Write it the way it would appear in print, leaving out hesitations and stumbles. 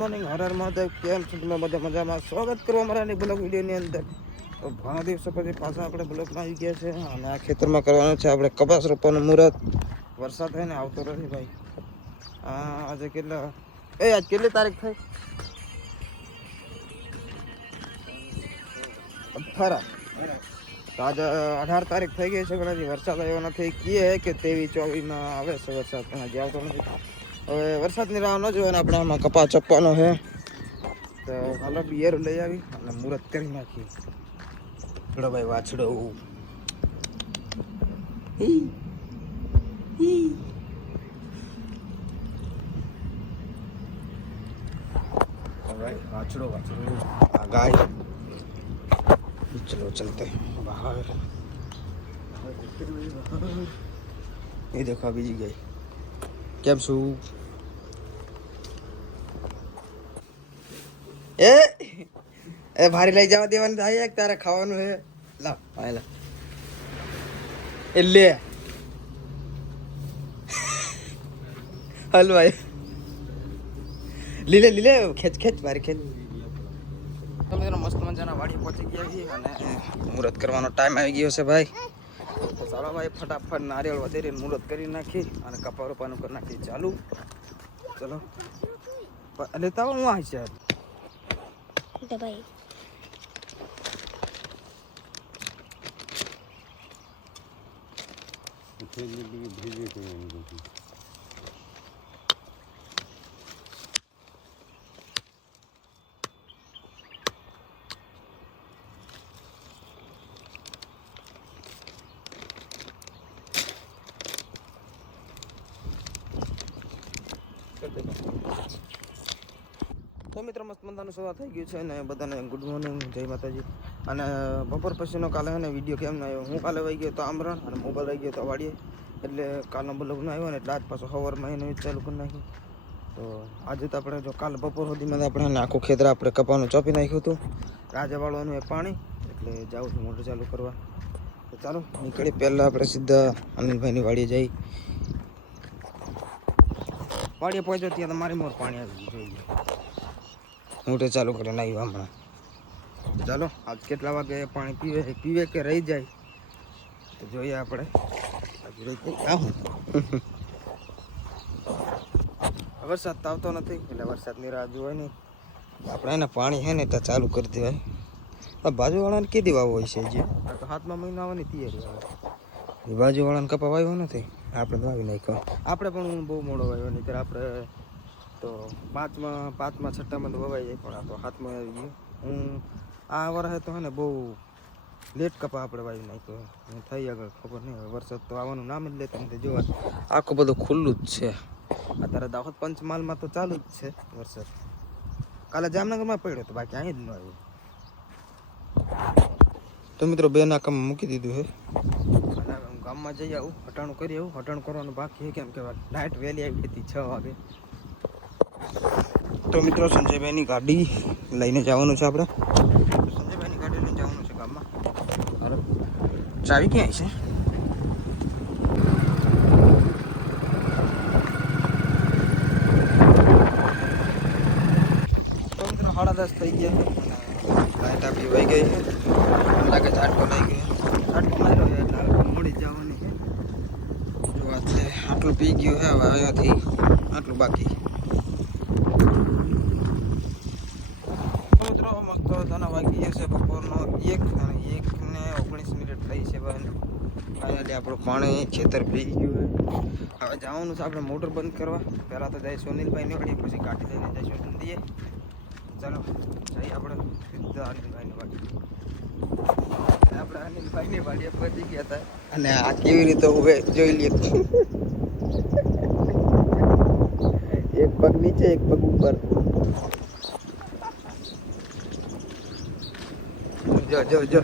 Morning Har Har Mahadev. કેમ છો તમે બધા મજામાં? સ્વાગત કરો અમારા બ્લોગ વિડીયોની અંદર. તો ઘણા દિવસો પછી પાછા આપણે બ્લોગમાં આવી ગયા છે અને આ ખેતરમાં કરવાનું છે આપણે કપાસ રોપવાનું મુહૂર્ત. વરસાદ થાય ને આવતો નથી ભાઈ. આજે આજ કેટલી તારીખ થઈ? 18. તો આજે 18 તારીખ થઈ ગઈ છે પણ હજી વરસાદ આવ્યો નથી. કહે કે 23-24 આવે છે વરસાદ, પણ હજી આવતો નથી. હવે વરસાદની રાહ ન જોવાને આપણે આમાં કપા ચપવાનો છે. તો હાલો બિયર લઈ આવી અને મુહૂર્ત કરી નાખીએ. થોડો ભાઈ વાછડો वाछड़ो आ गाय। चलो चलते हैं बाहर। ये देखो अभी जी गई केम छू ए भारी लई जावा देवानी થાય એક તારે ખાવાનું હે લા આયલા એ લે હલવાય લીલે લીલે ખેચ ખેચ મારી ખેચ. તમે મસ્ત મજાના વાડી પહોંચી ગયા છીએ અને મુહૂર્ત કરવાનો ટાઈમ આવી ગયો છે ભાઈ. તો ચાલો ભાઈ ફટાફટ નારિયેળ વધેરીને મુહૂર્ત કરી નાખી અને કપા રોપવાનું કરી નાખી ચાલુ. ચલો લેતા આવો હું આવી છે ભાઈ. તો મિત્રો મસ્ત મજાનું સવાર થઈ ગયું છે અને બધાને ગુડ મોર્નિંગ, જય માતાજી. અને બપોર પછીનો કાલે છે ને વિડીયો કેમ ના આવ્યો? હું કાલે વહી ગયો તો આમરણ અને મોબાઈલ વહી ગયો તો વાડીએ, એટલે કાલનો બ્લોગ ના આવ્યો ને એટલે આજ પાછો સવારમાં એને ચાલુ કરી નાખ્યું. તો આજે તો આપણે જો કાલે બપોર સુધીમાં આપણે આખું ખેતર આપણે કપાનું ચોપી નાખ્યું હતું. આજે વાળવાનું એ પાણી, એટલે જાઉં છું મોટર ચાલુ કરવા. તો ચાલો નીકળી પહેલાં આપણે સીધા અનિલભાઈની વાડીએ જઈ. વાડીએ પહોંચ્યો ત્યાં તમારી મોર પાણી આવી જોઈએ. મોટર ચાલુ કરીને આવ્યું હમણાં. ચાલો આજ કેટલા વાગે પાણી પીવે કે રહી જાય તો જોઈએ આપણે. વરસાદ તો આવતો નથી એટલે વરસાદની રાહ જોવાય નહીં. આપણે એને પાણી છે ને તો ચાલુ કરી દેવાય. બાજુવાળાને કીધી વાવ હોય છે જે તો 7મા મહિના આવવાની તૈયારી આવે. બાજુવાળાને કપા વાવ્યો નથી, આપણે તો વાવી નાખ્યો. આપણે પણ બહુ મોડો વાવ્યો નહીં ત્યારે આપણે તો 5મા 6મામાં તો વવાઈ જાય, પણ આ તો 7માં આવી ગયો. હું આ વર્ષે તો હે ને બહુ લેટ કપા આપણે વાવી નાખ્યો. થઈ આગળ ખબર નહીં, હવે વરસાદ તો આવવાનું નામ જ લેતા નથી. જોવા આખું બધું ખુલ્લું જ છે. અત્યારે દાહોદ પંચમહાલમાં તો ચાલુ જ છે વરસાદ. કાલે જામનગરમાં પડ્યો તો, બાકી અહીં જ ન આવ્યો. તો મિત્રો બેના કામ મૂકી દીધું છે. અને ગામમાં જઈ આવું, હટાણું કરી આવું. હટાણું કરવાનું બાકી કેમ કે લાઇટ વહેલી આવી હતી 6 વાગે. તો મિત્રો સંજયભાઈની ગાડી લઈને જવાનું છે આપણે. સંજયભાઈની ગાડી લઈને જવાનું છે ગામમાં. અરે ચાવી ક્યાં છે? તો મિત્રો 10:30 થઈ ગયા. લાઇટ આપી વહી ગઈ છે. લાગે ઝાટકો લઈ ગયો. ઝાટકો માર્યો છે એટલે મોડી જવાની છે. જો આજે આટલું પી ગયું છે. હવે અહીંયાથી આટલું બાકી. મિત્રો મસ્ત દાના વાગી જશે બપોરનો 1 અને 1:19 થઈ છે ભાઈ. અહીંયા આપણું પાણી ખેતર પી ગયું. હવે જવાનું છે આપણે મોટર બંધ કરવા. પહેલાં તો જઈશું અનિલભાઈની વાડી, પછી કાઢી લઈને જઈશું નદીએ. ચાલો જઈએ આપણે સીધા અનિલભાઈની વાડી. આપણે અનિલભાઈની વાડીએ પહોંચી ગયા હતા અને આ કેવી રીતે ઉભે જોઈ લઈએ. એક પગ નીચે એક પગ ઉપર. જો